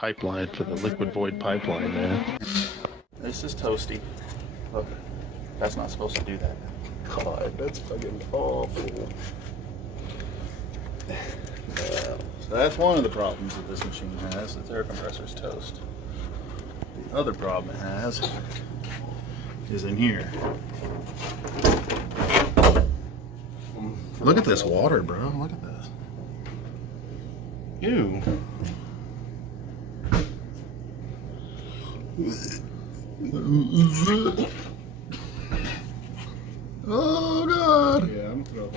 pipeline for the liquid void pipeline there. This is toasty. Look, that's not supposed to do that. God, that's fucking awful. So that's one of the problems that this machine has. Its air compressor's toast. The other problem it has is in here. Look at this water, bro. Look at this. Ew. Oh God! Yeah, I'm gonna throw it.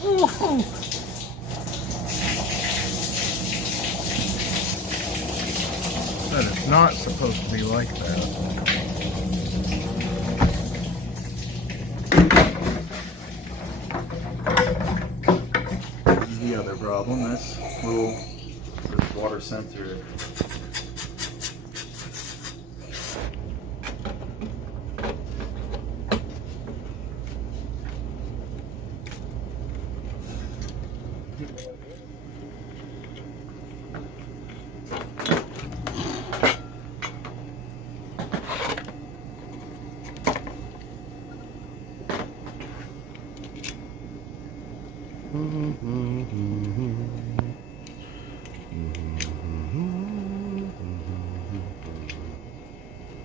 Oh. That is not supposed to be like that. This is the other problem. This water sensor.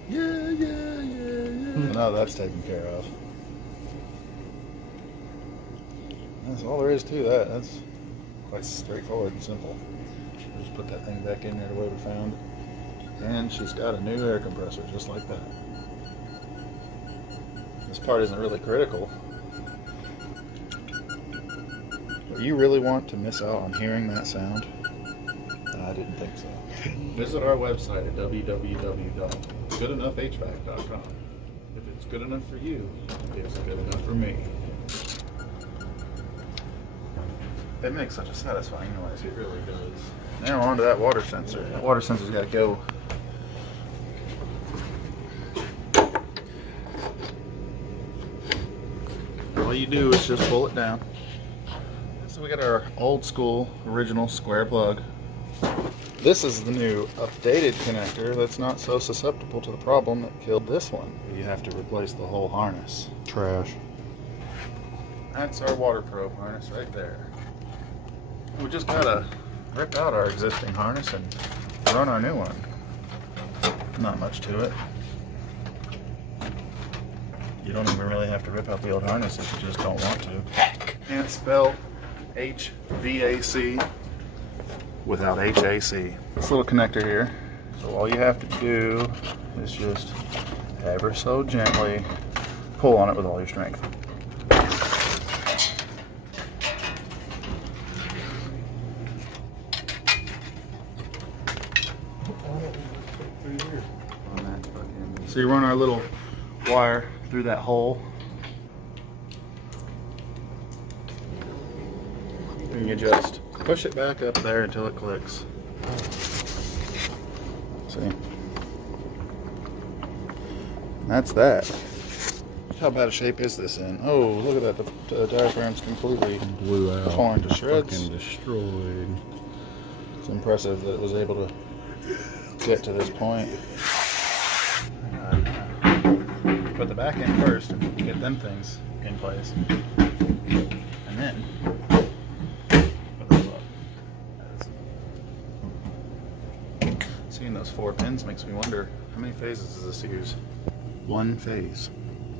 Yeah. Now that's taken care of. That's all there is to that. That's quite straightforward and simple. Just put that thing back in there the way we found it. And she's got a new air compressor just like that. This part isn't really critical. But you really want to miss out on hearing that sound? I didn't think so. Visit our website at www.goodenoughhvac.com. If it's good enough for you, it's good enough for me. It makes such a satisfying noise, it really does. Now on to that water sensor. That water sensor's got to go. All you do is just pull it down. So we got our old school original square plug. This is the new updated connector that's not so susceptible to the problem that killed this one. You have to replace the whole harness. Trash. That's our water probe harness right there. We just gotta rip out our existing harness and run our new one. Not much to it. You don't even really have to rip out the old harness if you just don't want to. Can't spell HVAC without HAC. This little connector here. So all you have to do is just ever so gently pull on it with all your strength. So you run our little wire through that hole. And you just push it back up there until it clicks. See? That's that. How bad a shape is this in? Oh, look at that. The diaphragm's completely Blew out. torn to shreds. Fucking destroyed. It's impressive that it was able to get to this point. Put the back in first and get them things in place. And then put those up. Seeing those 4 pins makes me wonder how many phases does this use? 1 phase.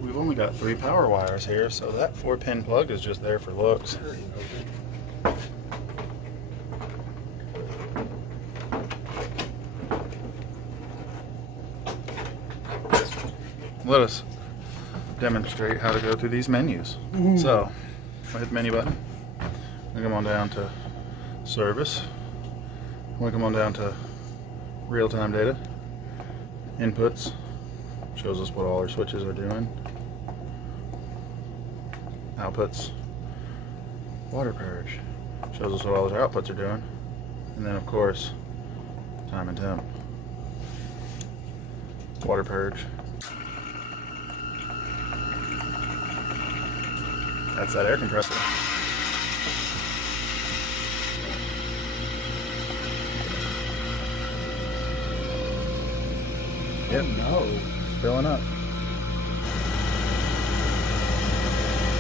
We've only got 3 power wires here, so that 4-pin plug is just there for looks. Let us demonstrate how to go through these menus. So, I hit the menu button. We come on down to service. We come on down to real-time data. Inputs. Shows us what all our switches are doing. Outputs. Water purge. Shows us what all our outputs are doing. And then of course, time and temp. Water purge. That's that air compressor. Yep. No. Filling up.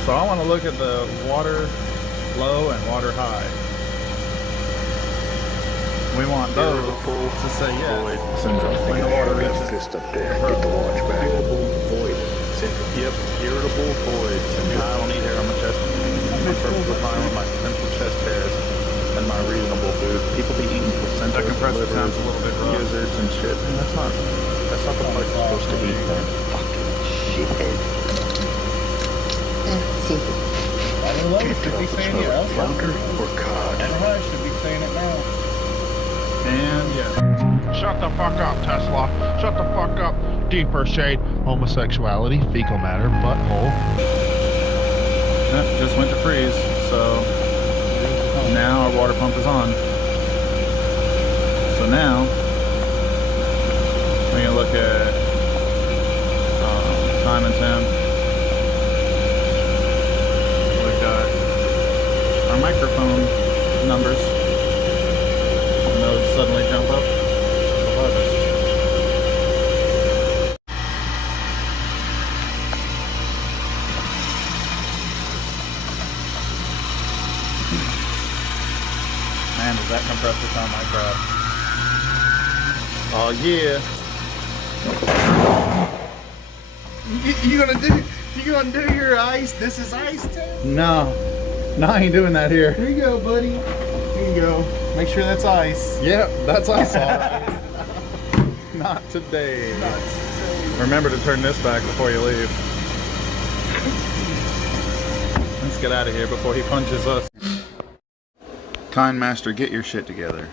So I want to look at the water low and water high. We want those to say yes. When the water reaches. Fist up there. Get the watch back. Irritable void syndrome. Yep, irritable void syndrome. I don't need hair on my chest. I'm perfectly fine with my central chest hairs and my reasonable food. People be eating placenta, That compressor sounds a little bit rough. gizzards and shit. And that's not the part you're supposed to eat. Fucking shithead. I don't know. Should be saying it. Flounder or cod? I should be saying it now. And yeah. Shut the fuck up, Tesla. Shut the fuck up. Deeper shade. Homosexuality, fecal matter, butthole. That just went to freeze, so now our water pump is on. So now we're gonna look at time and temp. We've got our microphone numbers, and those suddenly jump up. The harvest. Man, does that compressor sound like crap? Oh yeah. You gonna do your ice? This is ice test? No, I ain't doing that here. Here you go, buddy. Here you go. Make sure that's ice. Yep, that's ice. Not today. Remember to turn this back before you leave. Let's get out of here before he punches us. Kind master, get your shit together.